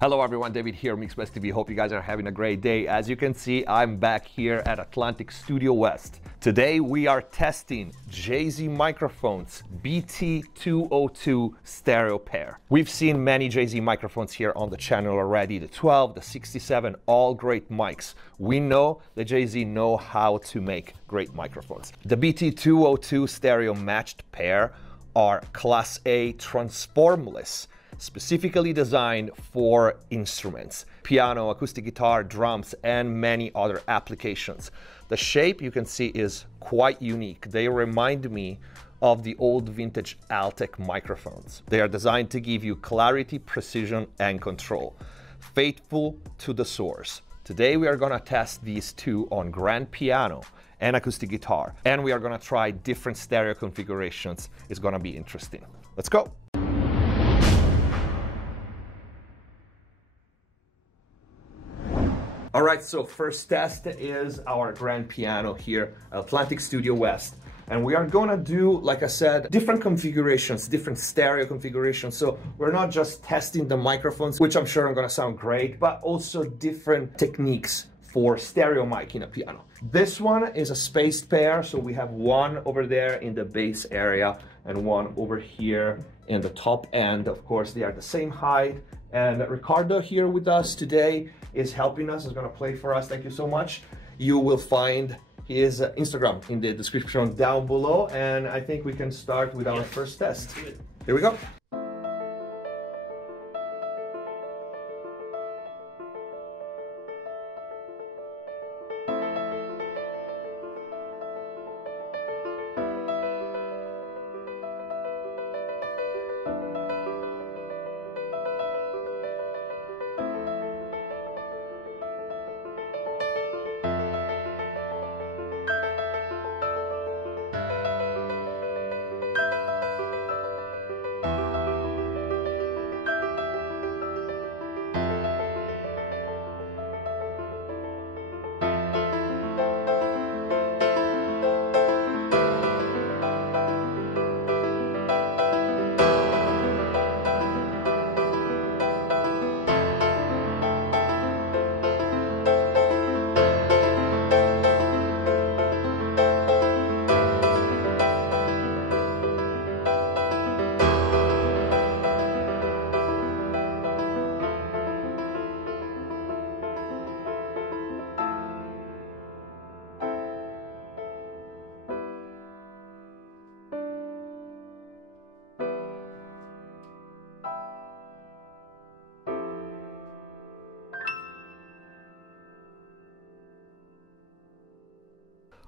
Hello everyone, David here, MixBest TV. Hope you guys are having a great day. As you can see, I'm back here at Atlantic Studio West. Today we are testing JZ microphones BT202 stereo pair. We've seen many JZ microphones here on the channel already, the 12, the 67, all great mics. We know that JZ know how to make great microphones. The BT202 stereo matched pair are Class A transformless, specifically designed for instruments, piano, acoustic guitar, drums, and many other applications. The shape you can see is quite unique. They remind me of the old vintage Altec microphones. They are designed to give you clarity, precision, and control, faithful to the source. Today we are gonna test these two on grand piano and acoustic guitar, and we are gonna try different stereo configurations. It's gonna be interesting. Let's go. All right, so first test is our grand piano here, Atlantic Studio West. And we are gonna do, like I said, different configurations, different stereo configurations. So we're not just testing the microphones, which I'm sure are gonna sound great, but also different techniques for stereo mic in a piano. This one is a spaced pair, so we have one over there in the bass area and one over here in the top end. Of course, they are the same height. And Ricardo here with us today is helping us, is gonna play for us. Thank you so much. You will find his Instagram in the description down below. And I think we can start with our first test. Here we go.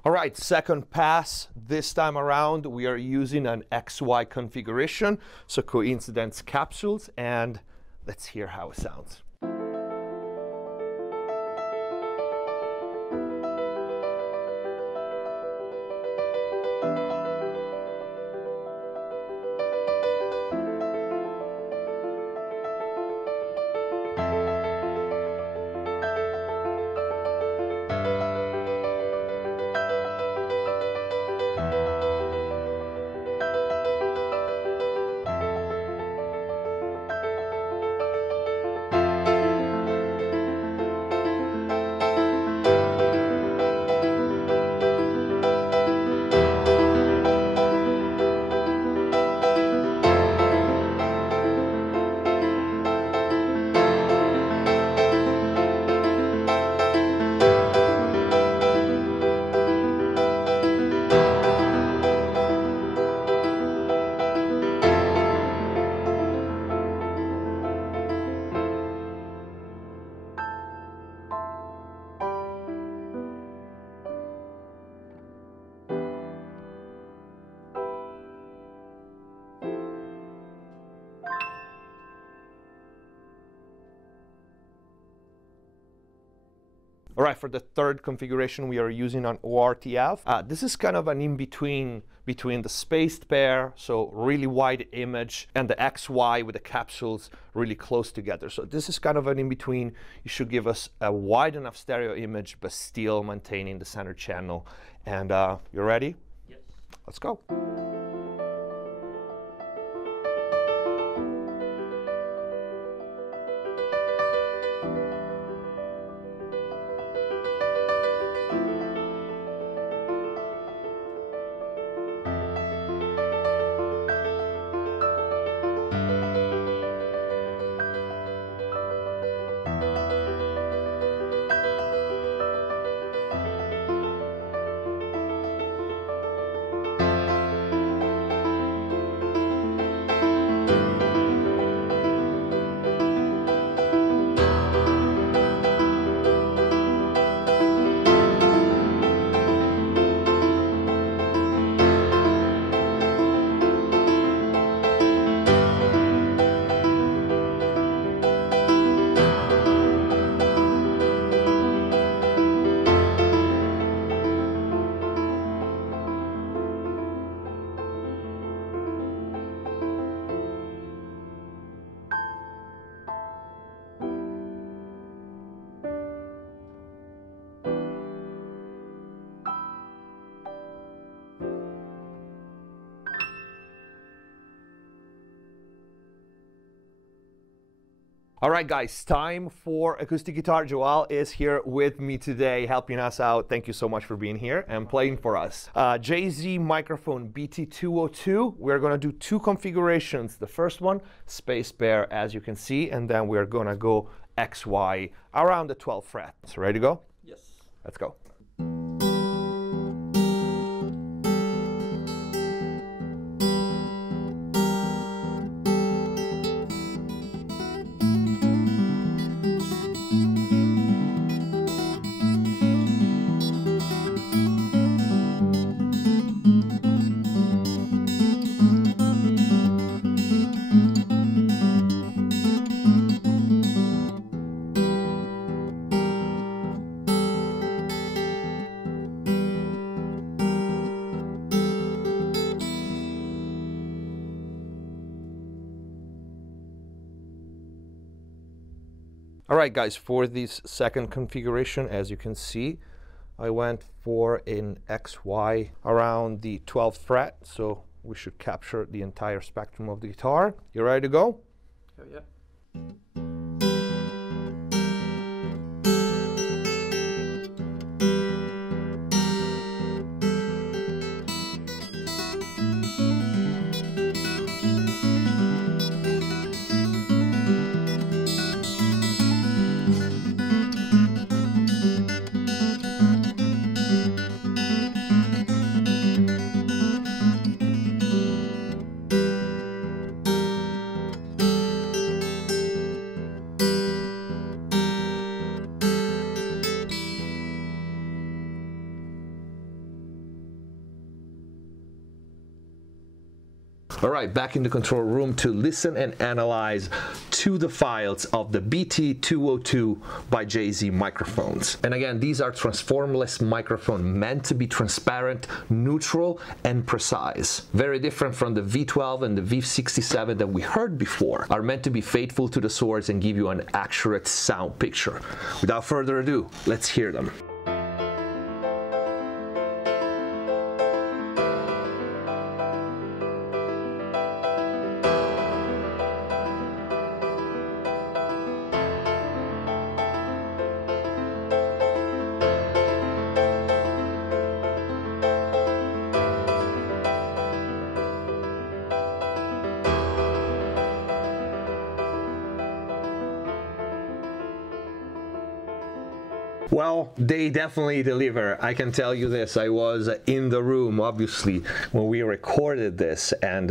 All right, second pass. This time around, we are using an XY configuration, so coincidence capsules, and let's hear how it sounds. All right, for the third configuration, we are using an ORTF. This is kind of an in-between between the spaced pair, so really wide image, and the XY with the capsules really close together. So this is kind of an in-between. You should give us a wide enough stereo image, but still maintaining the center channel. And you ready? Yes. Let's go. All right, guys, time for acoustic guitar. Joel is here with me today, helping us out. Thank you so much for being here and playing for us. JZ microphone BT202. We're gonna do two configurations. The first one, space pair, as you can see, and then we're gonna go XY around the 12th fret. So ready to go? Yes. Let's go. All right, guys, for this second configuration, as you can see, I went for an XY around the 12th fret, so we should capture the entire spectrum of the guitar. You ready to go? Oh, yeah. All right, back in the control room to listen and analyze to the files of the BT202 by JZ microphones. And again, these are transformless microphones meant to be transparent, neutral, and precise. Very different from the V12 and the V67 that we heard before, are meant to be faithful to the source and give you an accurate sound picture. Without further ado, let's hear them. Well, they definitely deliver. I can tell you this. I was in the room, obviously, when we recorded this, and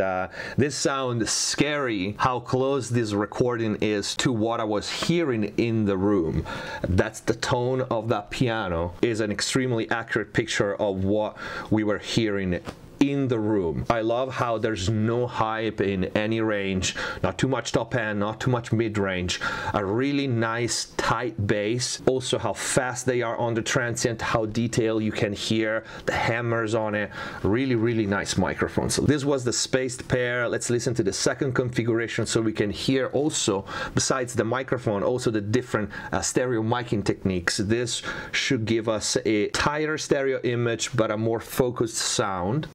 this sounds scary how close this recording is to what I was hearing in the room. That's the tone of that piano, is an extremely accurate picture of what we were hearing in the room. I love how there's no hype in any range, not too much top end, not too much mid-range, a really nice tight bass, also how fast they are on the transient, how detailed you can hear the hammers on it. Really nice microphone. So this was the spaced pair. Let's listen to the second configuration so we can hear also, besides the microphone, also the different stereo miking techniques. This should give us a tighter stereo image but a more focused sound.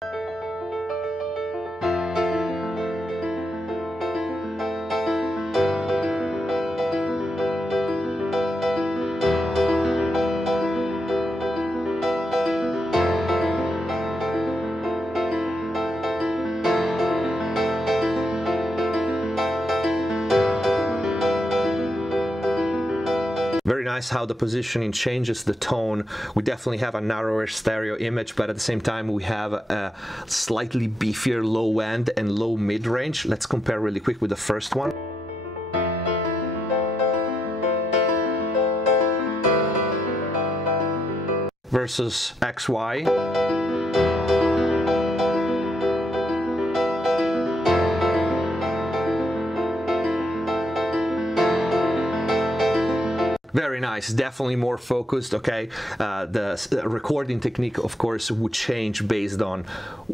Very nice how the positioning changes the tone. We definitely have a narrower stereo image, but at the same time we have a slightly beefier low end and low mid-range. Let's compare really quick with the first one. Versus XY. Very nice, definitely more focused, okay? The recording technique, of course, would change based on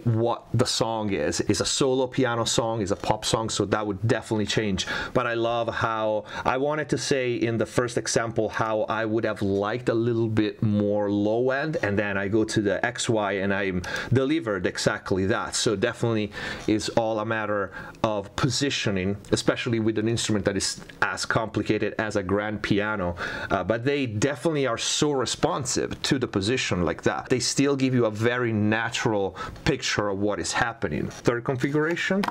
what the song is. Is a solo piano song, is a pop song, so that would definitely change. But I love how, I wanted to say in the first example how I would have liked a little bit more low end, and then I go to the XY and I'm delivered exactly that. So definitely is all a matter of positioning, especially with an instrument that is as complicated as a grand piano. But they definitely are so responsive to the position like that. They still give you a very natural picture of what is happening. Third configuration.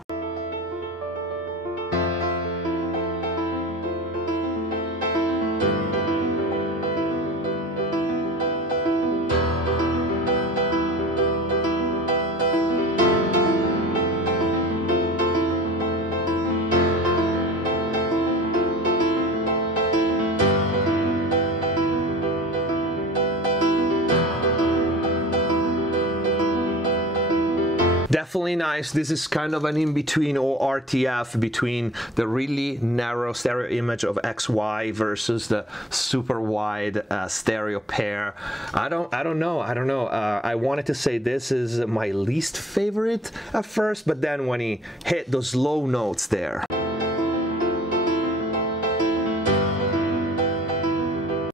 Definitely nice. This is kind of an in-between or RTF between the really narrow stereo image of XY versus the super wide stereo pair. I don't know. I wanted to say this is my least favorite at first, but then when he hit those low notes there,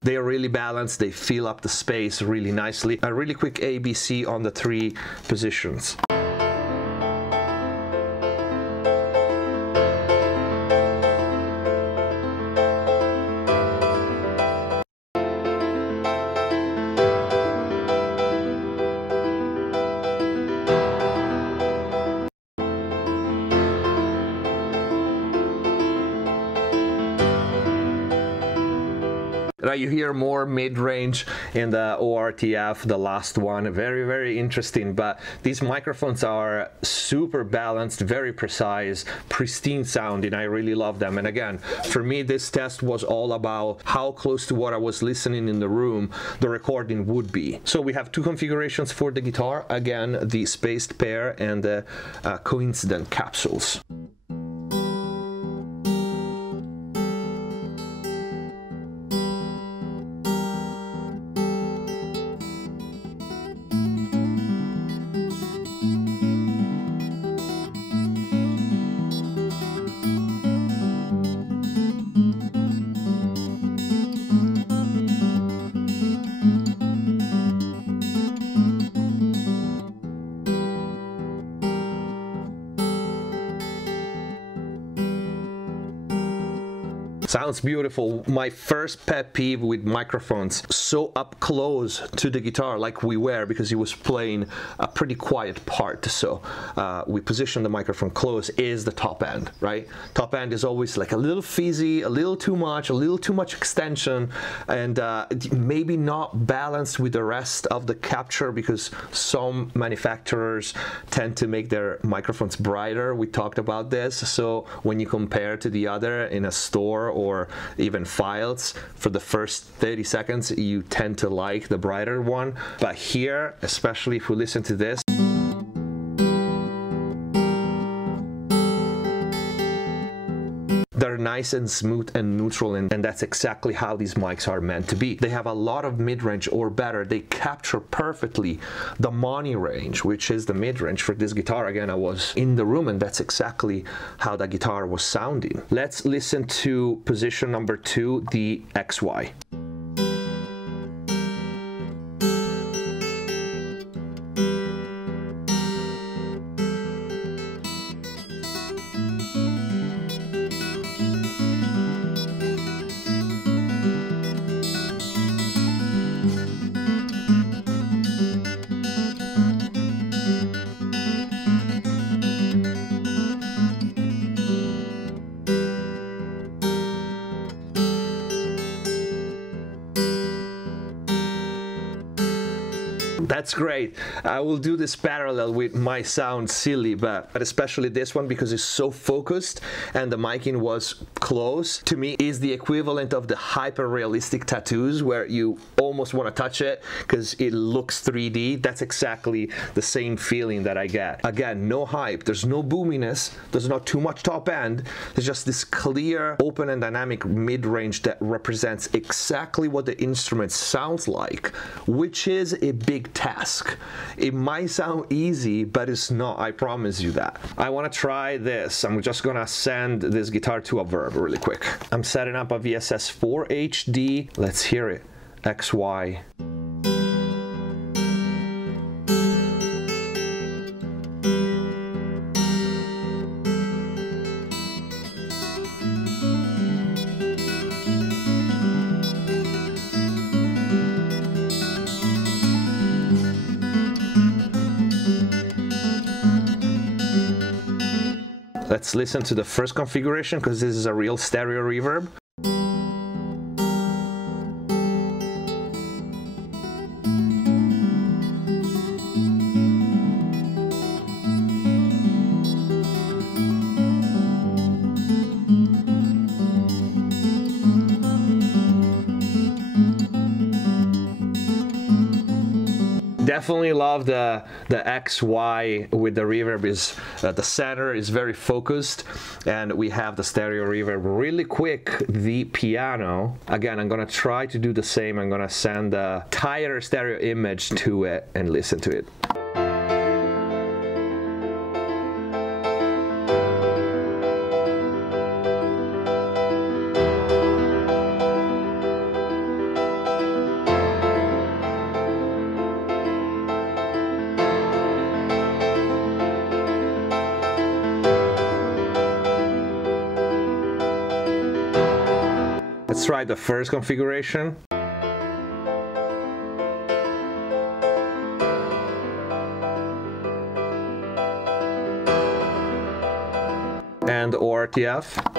they are really balanced, they fill up the space really nicely. A really quick ABC on the 3 positions. You hear more mid-range in the ORTF, the last one. Very interesting. But these microphones are super balanced, very precise, pristine sounding. I really love them. And again, for me, this test was all about how close to what I was listening in the room the recording would be. So we have 2 configurations for the guitar. Again, the spaced pair and the coincident capsules. Sounds beautiful. My first pet peeve with microphones so up close to the guitar like we were, because he was playing a pretty quiet part, so we position the microphone close, is the top end, right? Top end is always like a little fizzy, a little too much extension, and maybe not balanced with the rest of the capture, because some manufacturers tend to make their microphones brighter. We talked about this. So when you compare to the other in a store or even files, for the first 30 seconds you tend to like the brighter one, but here, especially if we listen to this, they're nice and smooth and neutral, and that's exactly how these mics are meant to be. They have a lot of mid-range, or better, they capture perfectly the money range, which is the mid-range for this guitar. Again, I was in the room and that's exactly how the guitar was sounding. Let's listen to position number 2, the XY. That's great. I will do this parallel with my sound silly, but especially this one because it's so focused and the miking was close. To me, is the equivalent of the hyper realistic tattoos where you almost want to touch it because it looks 3D. That's exactly the same feeling that I get. Again, no hype. There's no boominess. There's not too much top end. There's just this clear, open and dynamic mid-range that represents exactly what the instrument sounds like, which is a big task. It might sound easy, but it's not. I promise you that. I want to try this. I'm just gonna send this guitar to a verb really quick. I'm setting up a VSS4 HD. Let's hear it. XY. Let's listen to the first configuration because this is a real stereo reverb. Definitely love the XY with the reverb. Is the center is very focused, and we have the stereo reverb. Really quick, the piano. Again, I'm gonna try to do the same. I'm gonna send a tighter stereo image to it and listen to it. Let's try the first configuration. And ORTF.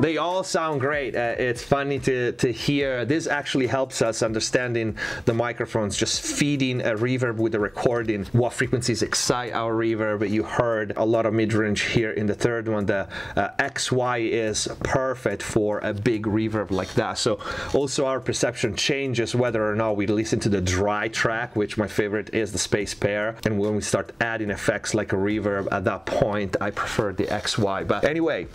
They all sound great. It's funny to hear. This actually helps us understanding the microphones, just feeding a reverb with the recording, what frequencies excite our reverb. You heard a lot of mid-range here in the third one. The XY is perfect for a big reverb like that. So also our perception changes whether or not we listen to the dry track, which my favorite is the space pair, and when we start adding effects like a reverb, at that point I prefer the XY. But anyway,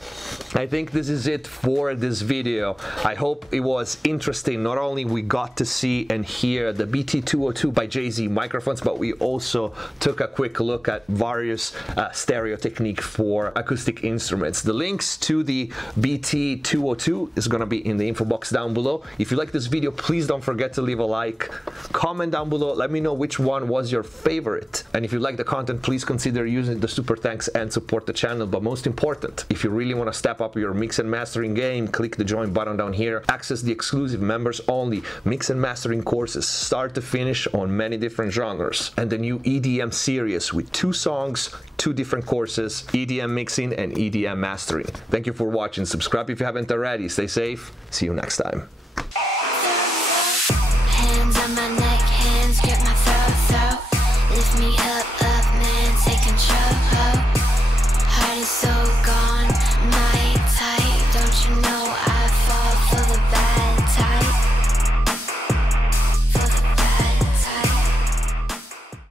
I think this is it for this video. I hope it was interesting. Not only we got to see and hear the BT202 by Jay-Z microphones, but we also took a quick look at various stereo technique for acoustic instruments. The links to the BT202 is going to be in the info box down below. If you like this video, please don't forget to leave a like, comment down below, let me know which one was your favorite, and if you like the content, please consider using the super thanks and support the channel. But most important, if you really want to step up your mix and mastering game, click the join button down here, access the exclusive members only mix and mastering courses start to finish on many different genres, and the new EDM series with 2 songs, 2 different courses, EDM mixing and EDM mastering. Thank you for watching. Subscribe if you haven't already. Stay safe. See you next time.